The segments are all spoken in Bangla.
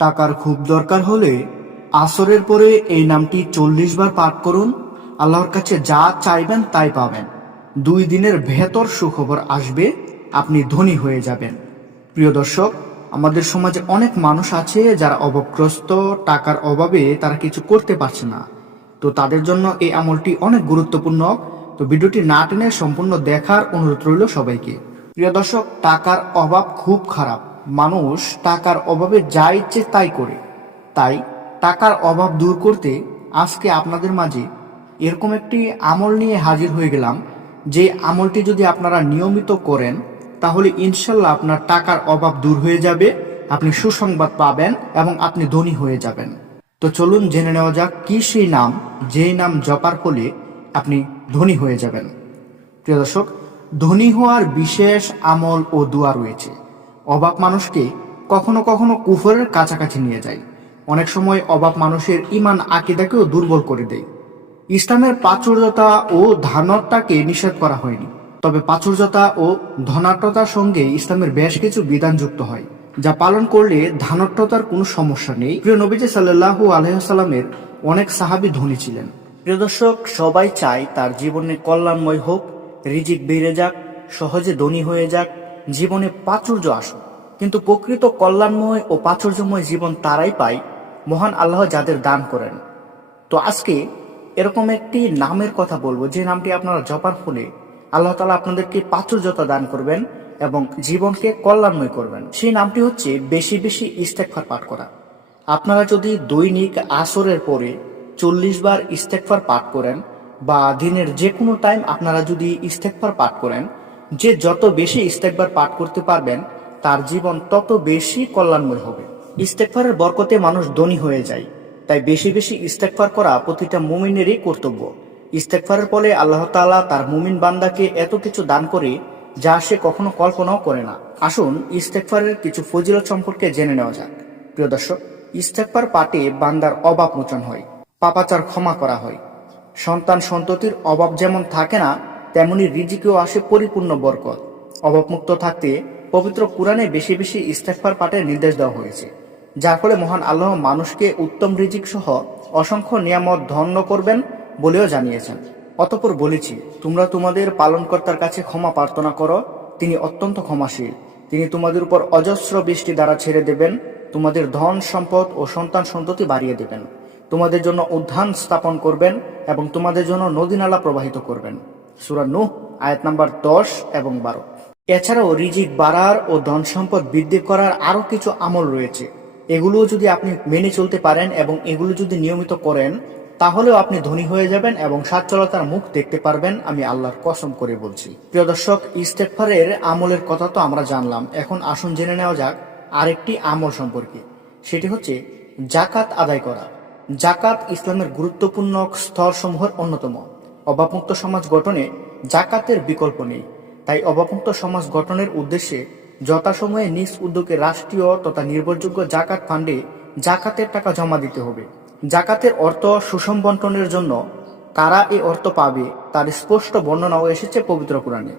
টাকার খুব দরকার হলে আসরের পরে এই নামটি 40 বার পাঠ করুন। আল্লাহর কাছে যা চাইবেন তাই পাবেন। 2 দিনের ভেতর সুখবর আসবে, আপনি ধনী হয়ে যাবেন। প্রিয় দর্শক, আমাদের সমাজে অনেক মানুষ আছে যারা অভাবগ্রস্ত, টাকার অভাবে তারা কিছু করতে পারছে না। তো তাদের জন্য এই আমলটি অনেক গুরুত্বপূর্ণ। তো ভিডিওটি না টেনে সম্পূর্ণ দেখার অনুরোধ রইল সবাইকে। প্রিয় দর্শক, টাকার অভাব খুব খারাপ। মানুষ টাকার অভাবে যা ইচ্ছে তাই করে। তাই টাকার অভাব দূর করতে আজকে আপনাদের মাঝে এরকম একটি আমল নিয়ে হাজির হয়ে গেলাম, যে আমলটি যদি আপনারা নিয়মিত করেন তাহলে ইনশাল্লাহ আপনার টাকার অভাব দূর হয়ে যাবে, আপনি সুসংবাদ পাবেন এবং আপনি ধনী হয়ে যাবেন। তো চলুন জেনে নেওয়া যাক কি সেই নাম, যেই নাম জপার ফলে আপনি ধনী হয়ে যাবেন। প্রিয় দর্শক, ধনী হওয়ার বিশেষ আমল ও দোয়া রয়েছে। অভাব মানুষকে কখনো কখনো কুফরের কাছাকাছি নিয়ে যায়। অনেক সময় অভাব মানুষের ঈমান আকীদাকেও দুর্বল করে দেয়। ইসলামের প্রাচুর্যতা ও ধনাঢ্যতাকে নিষেধ করা হয়নি, তবে প্রাচুর্যতা ও ধনাঢ্যতার সঙ্গে ইসলামের বেশ কিছু বিধান যুক্ত হয়, যা পালন করলে ধনাঢ্যতার কোনো সমস্যা নেই। প্রিয় নবীজি সাল্লাল্লাহু আলাইহি ওয়াসাল্লামের অনেক সাহাবী ধনী ছিলেন। প্রিয় দর্শক, সবাই চায় তার জীবনে কল্যাণময় হোক, রিজিক বেড়ে যাক, সহজে ধনী হয়ে যাক, জীবনে প্রাচুর্য আসুক। কিন্তু প্রকৃত কল্যাণময় ও প্রাচুর্যময় জীবন তারাই পায় মহান আল্লাহ যাদের দান করেন। তো আজকে এরকম একটি নামের কথা বলবো, যে নামটি আপনারা জপার ফলে আল্লাহ তাআলা আপনাদেরকে প্রাচুর্যতা দান করবেন এবং জীবনকে কল্যাণময় করবেন। সেই নামটি হচ্ছে বেশি বেশি ইস্তেগফার পাঠ করা। আপনারা যদি দৈনিক আসরের পরে 40 বার ইস্তেগফার পাঠ করেন, বা দিনের যে কোনো টাইম আপনারা যদি ইস্তেগফার পাঠ করেন, যে যত বেশি ইস্তেগফার পাঠ করতে পারবেন তার জীবন তত বেশি কল্যাণময় হবে। ইস্তেগফারের বরকতে মানুষ ধনী হয়ে যায়। তাই বেশি বেশি ইস্তেগফার করা প্রতিটা মুমিনেরই কর্তব্য। ইস্তেগফারের ফলে আল্লাহ তাআলা তার মুমিন বান্দাকে এত কিছু দান করে যা সে কখনো কল্পনাও করে না। আসুন ইস্তেগফারের কিছু ফজিলত সম্পর্কে জেনে নেওয়া যাক। প্রিয় দর্শক, ইস্তেগফার পাঠে বান্দার অভাব মোচন হয়, পাপাচার ক্ষমা করা হয়, সন্তান সন্ততির অভাব যেমন থাকে না তেমনি রিজিকেও আসে পরিপূর্ণ বরকত। অভাবমুক্ত থাকতে পবিত্র কুরআনে বেশি বেশি ইস্তেগফার পাঠের নির্দেশ দেওয়া হয়েছে, যার ফলে মহান আল্লাহ মানুষকে উত্তম রিজিক সহ অসংখ্য নিয়ামত ধন্য করবেন বলেও জানিয়েছেন। অতঃপর বলেছি, তোমরা তোমাদের পালনকর্তার কাছে ক্ষমা প্রার্থনা করো, তিনি অত্যন্ত ক্ষমাশীল। তিনি তোমাদের উপর অজস্র বৃষ্টি দ্বারা ছেড়ে দেবেন, তোমাদের ধন সম্পদ ও সন্তান সন্ততি বাড়িয়ে দেবেন, তোমাদের জন্য উদ্যান স্থাপন করবেন এবং তোমাদের জন্য নদী নালা প্রবাহিত করবেন। সূরা নূহ আয়াত নাম্বার 10 এবং 12। এছাড়াও রিজিক বাড়ার ও ধন সম্পদ বৃদ্ধি করার আরো কিছু আমল রয়েছে। এগুলো যদি আপনি মেনে চলতে পারেন এবং এগুলো যদি নিয়মিত করেন, তাহলেও আপনি ধনী হয়ে যাবেন এবং সচ্ছলতার মুখ দেখতে পারবেন, আমি আল্লাহর কসম করে বলছি। প্রিয় দর্শক, ইস্তেগফারের আমলের কথা তো আমরা জানলাম, এখন আসুন জেনে নেওয়া যাক আরেকটি আমল সম্পর্কে। সেটি হচ্ছে যাকাত আদায় করা। যাকাত ইসলামের গুরুত্বপূর্ণ স্তরসমূহের অন্যতম। অভাবমুক্ত সমাজ গঠনে যাকাতের বিকল্প নেই। তাই অভাবমুক্ত সমাজ গঠনের উদ্দেশ্যে যথাসময়ে নিজ উদ্যোগে রাষ্ট্রীয় তথা নির্ভরযোগ্য যাকাত ফান্ডে যাকাতের টাকা জমা দিতে হবে। যাকাতের অর্থ সুষম বন্টনের জন্য কারা এই অর্থ পাবে তার স্পষ্ট বর্ণনাও এসেছে পবিত্র কুরআনে।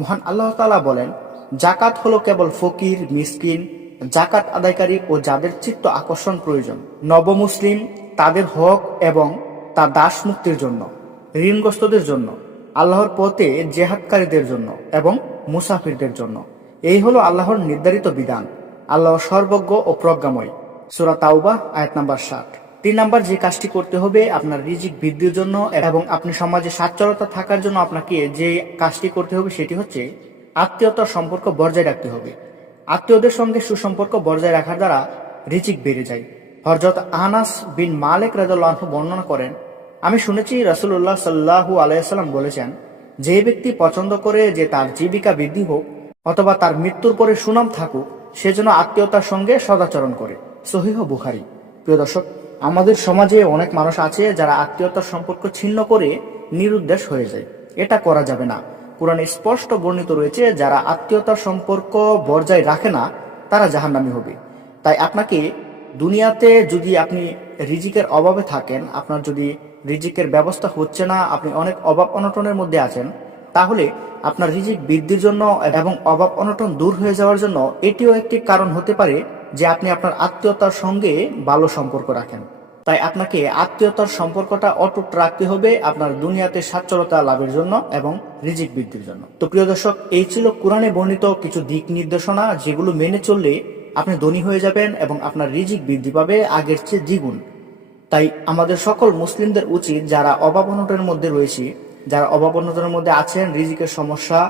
মহান আল্লাহ তাআলা বলেন, যাকাত হলো কেবল ফকির, মিসকিন, যাকাত আদায়কারী ও যাদের চিত্ত আকর্ষণ প্রয়োজন, নবমুসলিম, তাদের হক এবং তা দাস মুক্তির জন্য, ঋণগ্রস্তদের জন্য, আল্লাহর পথে জেহাদকারীদের জন্য এবং মুসাফিরদের জন্য। এই হলো আল্লাহর নির্ধারিত বিধান। আল্লাহ সর্বজ্ঞ ও প্রজ্ঞাময়। সূরা তাওবা আয়াত নাম্বার 60। 3 নাম্বার যে কাজটি করতে হবে আপনার রিজিক বৃদ্ধির জন্য এবং আপনি সমাজে সচ্ছলতা থাকার জন্য, আপনাকে যে কাজটি করতে হবে সেটি হচ্ছে আত্মীয়তার সম্পর্ক বজায় রাখতে হবে। আত্মীয়দের সঙ্গে সুসম্পর্ক বজায় রাখার দ্বারা রিজিক বেড়ে যায়। হযরত আনাস বিন মালিক রাদিয়াল্লাহু আনহু বর্ণনা করেন, আমি শুনেছি রাসূলুল্লাহ সাল্লাল্লাহু আলাইহি ওয়াসাল্লাম বলেছেন, যে ব্যক্তি পছন্দ করে যে তার জীবিকা বৃদ্ধি হোক অথবা তার মৃত্যুর পরে সুনাম থাকুক, সেজন্য আত্মীয়তার সঙ্গে সদাচরণ করে। সহিহ বুখারী। প্রিয় দর্শক, আমাদের সমাজে অনেক মানুষ আছে যারা আত্মীয়তার সম্পর্ক ছিন্ন করে নিরুদ্দেশ হয়ে যায়। এটা করা যাবে না। কুরআনে স্পষ্ট বর্ণিত রয়েছে, যারা আত্মীয়তার সম্পর্ক বজায় রাখে না তারা জাহান্নামী হবে। তাই আপনাকে দুনিয়াতে যদি আপনি রিজিকের অভাবে থাকেন, আপনার যদি রিজিকের ব্যবস্থা হচ্ছে না, আপনি অনেক অভাব অনটনের মধ্যে আছেন, তাহলে আপনার রিজিক বৃদ্ধির জন্য এবং অভাব অনটন দূর হয়ে যাওয়ার জন্য এটিও একটি কারণ হতে পারে যে আপনি আপনার আত্মীয়তার সঙ্গে ভালো সম্পর্ক রাখেন। তাই আপনাকে আত্মীয়তার সম্পর্কটা অটুট রাখতে হবে আপনার দুনিয়াতে সচ্ছলতা লাভের জন্য এবং রিজিক বৃদ্ধির জন্য। তো প্রিয় দর্শক, এই ছিল কোরআনে বর্ণিত কিছু দিক নির্দেশনা, যেগুলো মেনে চললে আপনি ধনী হয়ে যাবেন এবং আপনার রিজিক বৃদ্ধি পাবে আগের চেয়ে দ্বিগুণ। তাই আমাদের সকল মুসলিমদের উচিত, যারা অভাব অনটনের মধ্যে রয়েছে, যারা অভাব অনটনের মধ্যে আছেন, রিজিকের সমস্যা,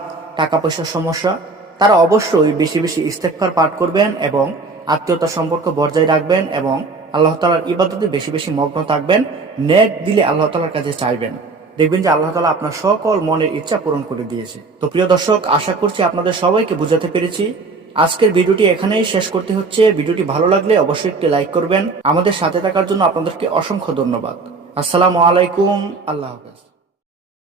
টাকা পয়সার সমস্যা, তারা অবশ্যই বেশি বেশি ইস্তেগফার পাঠ করবেন এবং আত্মীয়তার সম্পর্ক বজায় রাখবেন এবং আল্লাহ তাআলার ইবাদতে বেশি বেশি মগ্ন থাকবেন। নেক দিলে আল্লাহ তাআলার কাছে চাইবেন, দেখবেন যে আল্লাহ তাআলা আপনার সকল মনের ইচ্ছা পূরণ করে দিয়েছে। তো প্রিয় দর্শক, আশা করছি আপনাদের সবাইকে বোঝাতে পেরেছি। আজকের ভিডিওটি এখানেই শেষ করতে হচ্ছে। ভিডিওটি ভালো লাগলে অবশ্যই একটি লাইক করবেন। আমাদের সাথে থাকার জন্য আপনাদেরকে অসংখ্য ধন্যবাদ। আসসালামু আলাইকুম, আল্লাহ হাফেজ।